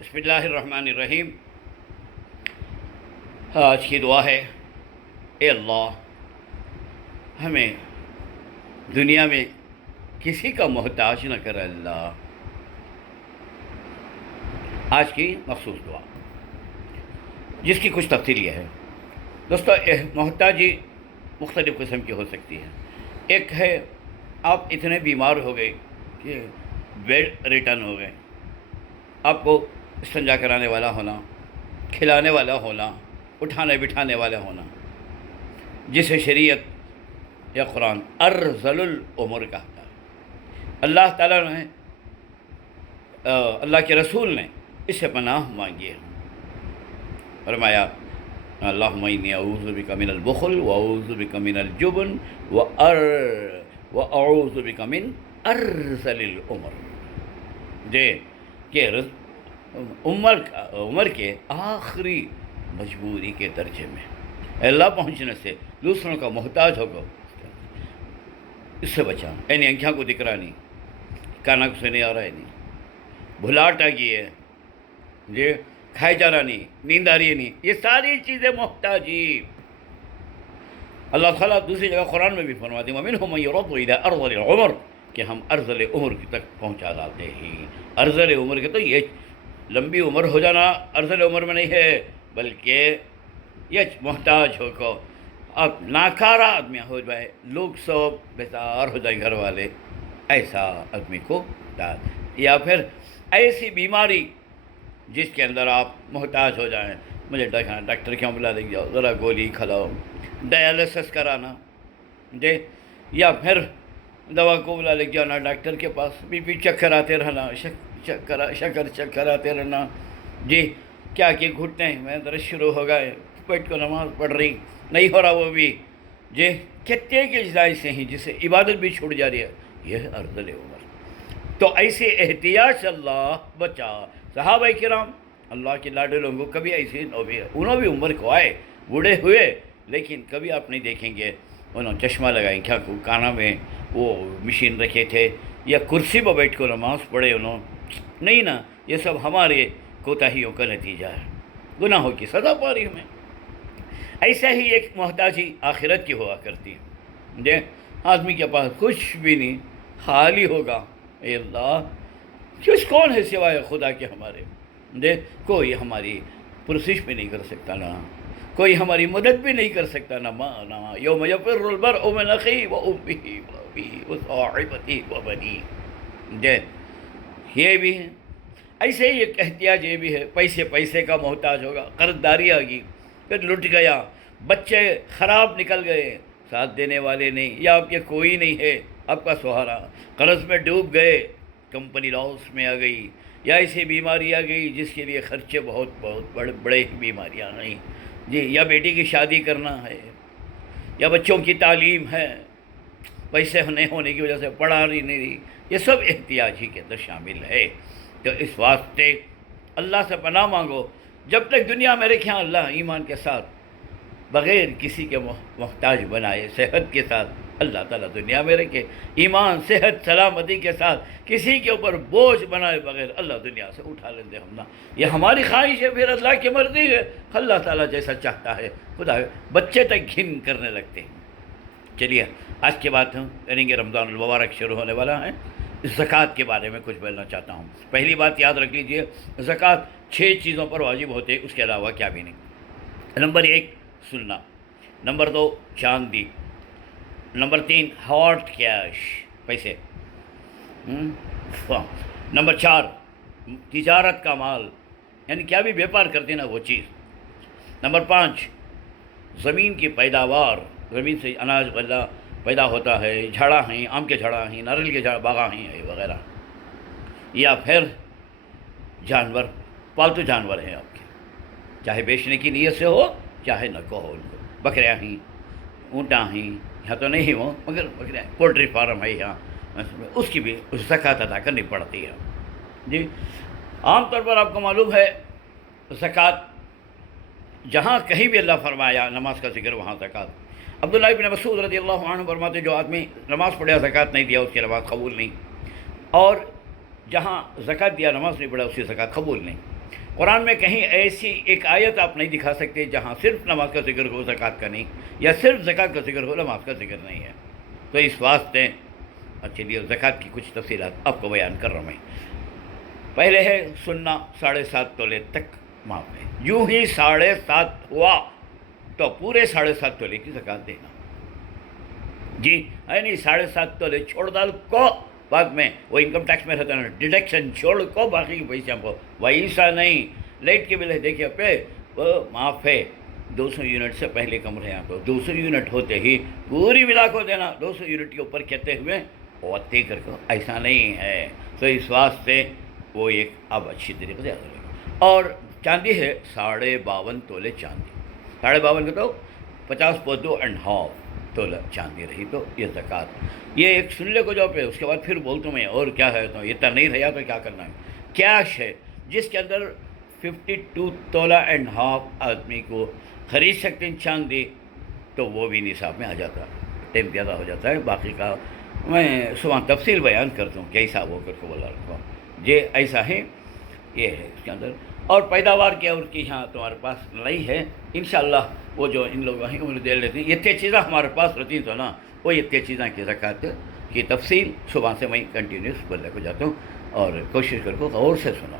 بسم اللہ الرحمن الرحیم۔ آج کی دعا ہے، اے اللہ ہمیں دنیا میں کسی کا محتاج نہ کر اللہ۔ آج کی مخصوص دعا جس کی کچھ تفصیل یہ ہے دوستو، محتاجی مختلف قسم کی ہو سکتی ہے۔ ایک ہے آپ اتنے بیمار ہو گئے کہ بیڈ ریٹرن ہو گئے، آپ کو استنجا کرانے والا ہونا، کھلانے والا ہونا، اٹھانے بٹھانے والا ہونا، جسے شریعت یا قرآن ارذل العمر کہتا ہے۔ اللہ تعالیٰ نے اللہ کے رسول نے اس سے پناہ مانگی ہے، فرمایا اللہم انی اعوذ بک من البخل واعوذ بک من الجبن واعوذ بک من ارذل العمر، کہ عمر کے آخری مجبوری کے درجے میں اللہ پہنچنے سے، دوسروں کا محتاج ہو کر اس سے بچا۔ یعنی آنکھوں کو دکھ رہا نہیں، کانا کو سنے آ رہا ہے نہیں، بھلاٹ آ گئی ہے جی، کھائے جا رہا نہیں، نیند آ رہی ہے نہیں، یہ ساری چیزیں محتاجی۔ اللہ تعالیٰ دوسری جگہ قرآن میں بھی فرماتے ہیں وَمِنْهُمْ مَنْ يُرَدُّ إِلَىٰ أَرْذَلِ الْعُمُرِ، کہ ہم ارذل عمر تک پہنچا ڈالتے ہیں۔ ارذل عمر کے تو یہ لمبی عمر ہو جانا ارذل عمر میں نہیں ہے، بلکہ یہ محتاج ہو کو اب ناکارہ آدمی ہو جائے، لوگ سب بیزار ہو جائیں، گھر والے، ایسا آدمی کو یا پھر ایسی بیماری جس کے اندر آپ محتاج ہو جائیں، مجھے ڈاکٹر کیوں بلا لے جاؤ، ذرا گولی کھلاؤ، ڈائلسس کرانا جی، یا پھر دوا کو بلا لے جانا ڈاکٹر کے پاس، بی پی چیک کراتے رہنا، شکر چیک کراتے رہنا جی، کیا کہ گھٹنے میں درد شروع ہو گئے، پیٹ کو نماز پڑھ رہی نہیں ہو رہا وہ بھی جی، کتنے کے اجزاء سے ہیں جسے عبادت بھی چھوٹ جا رہی ہے، یہ ہے ارذل عمر۔ تو ایسے احتیاط سے اللہ بچا۔ صحابہ کرام اللہ کے لاڈے لوگوں کو کبھی ایسے انہوں بھی عمر کو آئے، بوڑھے ہوئے، لیکن کبھی آپ نہیں دیکھیں گے انہوں چشمہ لگائیں، کیا کانا میں وہ مشین رکھے تھے یا کرسی پہ بیٹھ کر نماز پڑھے انہوں نہیں نا۔ یہ سب ہمارے کوتاہیوں کا نتیجہ ہے، گناہوں کی سزا پا رہی ہمیں۔ ایسا ہی ایک محتاجی آخرت کی ہوا کرتی ہے جی، آدمی کے پاس کچھ بھی نہیں، خالی ہوگا، اے اللہ کچھ کون ہے سوائے خدا کے ہمارے جی، کوئی ہماری پرسش بھی نہیں کر سکتا، نا کوئی ہماری مدد بھی نہیں کر سکتا، نہ ماں نہ یوم یفر المرء من اخیہ وامہ وابیہ وصاحبتہ وبنیہ جی، یہ بھی ہے۔ ایسے ہی ایک احتیاج یہ بھی ہے، پیسے کا محتاج ہوگا، قرض داری آ گئی، پھر لٹ گیا، بچے خراب نکل گئے، ساتھ دینے والے نہیں، یا آپ کے کوئی نہیں ہے آپ کا سہارا، قرض میں ڈوب گئے، کمپنی لاس میں آ گئی، یا ایسی بیماری آ گئی جس کے لیے خرچے بہت بڑے بیماریاں نہیں جی، یا بیٹی کی شادی کرنا ہے، یا بچوں کی تعلیم ہے، پیسے نہیں ہونے کی وجہ سے پڑھا نہیں رہی، یہ سب احتیاج ہی کے اندر شامل ہے۔ تو اس واسطے اللہ سے پناہ مانگو، جب تک دنیا میں رکھیں اللہ ایمان کے ساتھ، بغیر کسی کے محتاج بنائے، صحت کے ساتھ اللہ تعالیٰ دنیا میں رکھے، ایمان صحت سلامتی کے ساتھ کسی کے اوپر بوجھ بنائے بغیر اللہ دنیا سے اٹھا لیتے ہم نا۔ یہ ہماری خواہش ہے، پھر اللہ کی مرضی ہے، اللہ تعالیٰ جیسا چاہتا ہے، خدا بچے تک گھن کرنے لگتے ہیں۔ چلیے آج کی بات ہم کریں گے، رمضان المبارک شروع ہونے والا ہے، زکوٰۃ کے بارے میں کچھ بولنا چاہتا ہوں۔ پہلی بات یاد رکھ لیجئے، زکوٰۃ 6 چیزوں پر واجب ہوتے، اس کے علاوہ کیا بھی نہیں۔ نمبر 1 سننا، نمبر 2 چاندی، نمبر 3 ہاٹ کیش پیسے، نمبر 4 تجارت کا مال، یعنی کیا بھی بیپار کرتے نا وہ چیز، نمبر 5 زمین کی پیداوار، زمین سے اناج غلہ پیدا ہوتا ہے، جھاڑا ہیں، آم کے جھاڑا ہیں، ناریل کے باغاں ہیں وغیرہ، یا پھر جانور، پالتو جانور ہیں آپ کے، چاہے بیچنے کی نیت سے ہو چاہے نہ کو ہو، بکریاں ہیں، اونٹاں ہیں، یہاں تو نہیں ہو مگر بکریاں، پولٹری فارم ہے یہاں، اس کی بھی زکوٰۃ ادا کرنی پڑتی ہے جی۔ عام طور پر آپ کو معلوم ہے زکوٰۃ جہاں کہیں بھی اللہ فرمایا نماز کا ذکر وہاں زکوٰۃ۔ عبداللہ ابن مسعود رضی اللہ عنہ فرماتے جو آدمی نماز پڑھا زکوٰۃ نہیں دیا اس کی نماز قبول نہیں، اور جہاں زکوٰۃ دیا نماز نہیں پڑھا اس کی زکوٰۃ قبول نہیں۔ قرآن میں کہیں ایسی ایک آیت آپ نہیں دکھا سکتے جہاں صرف نماز کا ذکر ہو زکوٰۃ کا نہیں، یا صرف زکوٰۃ کا ذکر ہو نماز کا ذکر نہیں ہے۔ تو اس واسطے چلیے زکوٰۃ کی کچھ تفصیلات آپ کو بیان کر رہا ہوں میں۔ پہلے ہے سننا 7.5 تولے تک معاف ہے، یوں ہی 7.5 ہوا تو پورے 7.5 تولے کی زکوٰۃ دینا جی ہے نہیں۔ 7.5 تولے چھوڑ ڈال کو بعد میں وہ انکم ٹیکس میں رہتا ہے ڈیڈکشن چھوڑ کو باقی کے پیسے ہم کو، ویسا نہیں۔ لائٹ کے بل ہے دیکھیے پہ وہ معاف ہے، 200 یونٹ سے پہلے کم رہے آپ کو 200 یونٹ ہوتے ہی پوری ملا کو دینا، 200 یونٹ کے اوپر کہتے ہوئے ہوتے کر کو ایسا نہیں ہے۔ تو اس واسطے وہ ایک اب اچھی طریقے سے یاد رہے گا۔ اور چاندی ہے 52.5 تولے چاندی، 52.5 کا تو 50.2.5 تولہ چاندی رہی تو یہ زکوٰۃ۔ یہ ایک سن لے کو جو پہ اس کے بعد پھر بولتا ہوں میں اور کیا ہے، تو اتنا نہیں رہا تو کیا کرنا ہے۔ کیش ہے جس کے اندر 52.5 آدمی کو خرید سکتے ہیں چاندی، تو وہ بھی نصاب میں آ جاتا، ٹائم زیادہ ہو جاتا ہے۔ باقی کا میں صبح تفصیل بیان کرتا ہوں کیسا ہو کر کو بولا رکھا یہ ایسا ہے، یہ ہے اس کے اندر۔ اور پیداوار کیا اور کی یہاں تمہارے پاس نہیں ہے انشاءاللہ، وہ جو ان لوگ ہیں انہیں دے لیتے ہیں، اتنے چیزیں ہمارے پاس رہتی ہیں تو نا وہ اتنے چیزیں کی زکوٰۃ کی تفصیل صبح سے میں کنٹینیوس بولنے کو جاتا ہوں، اور کوشش کر کو غور سے سنا۔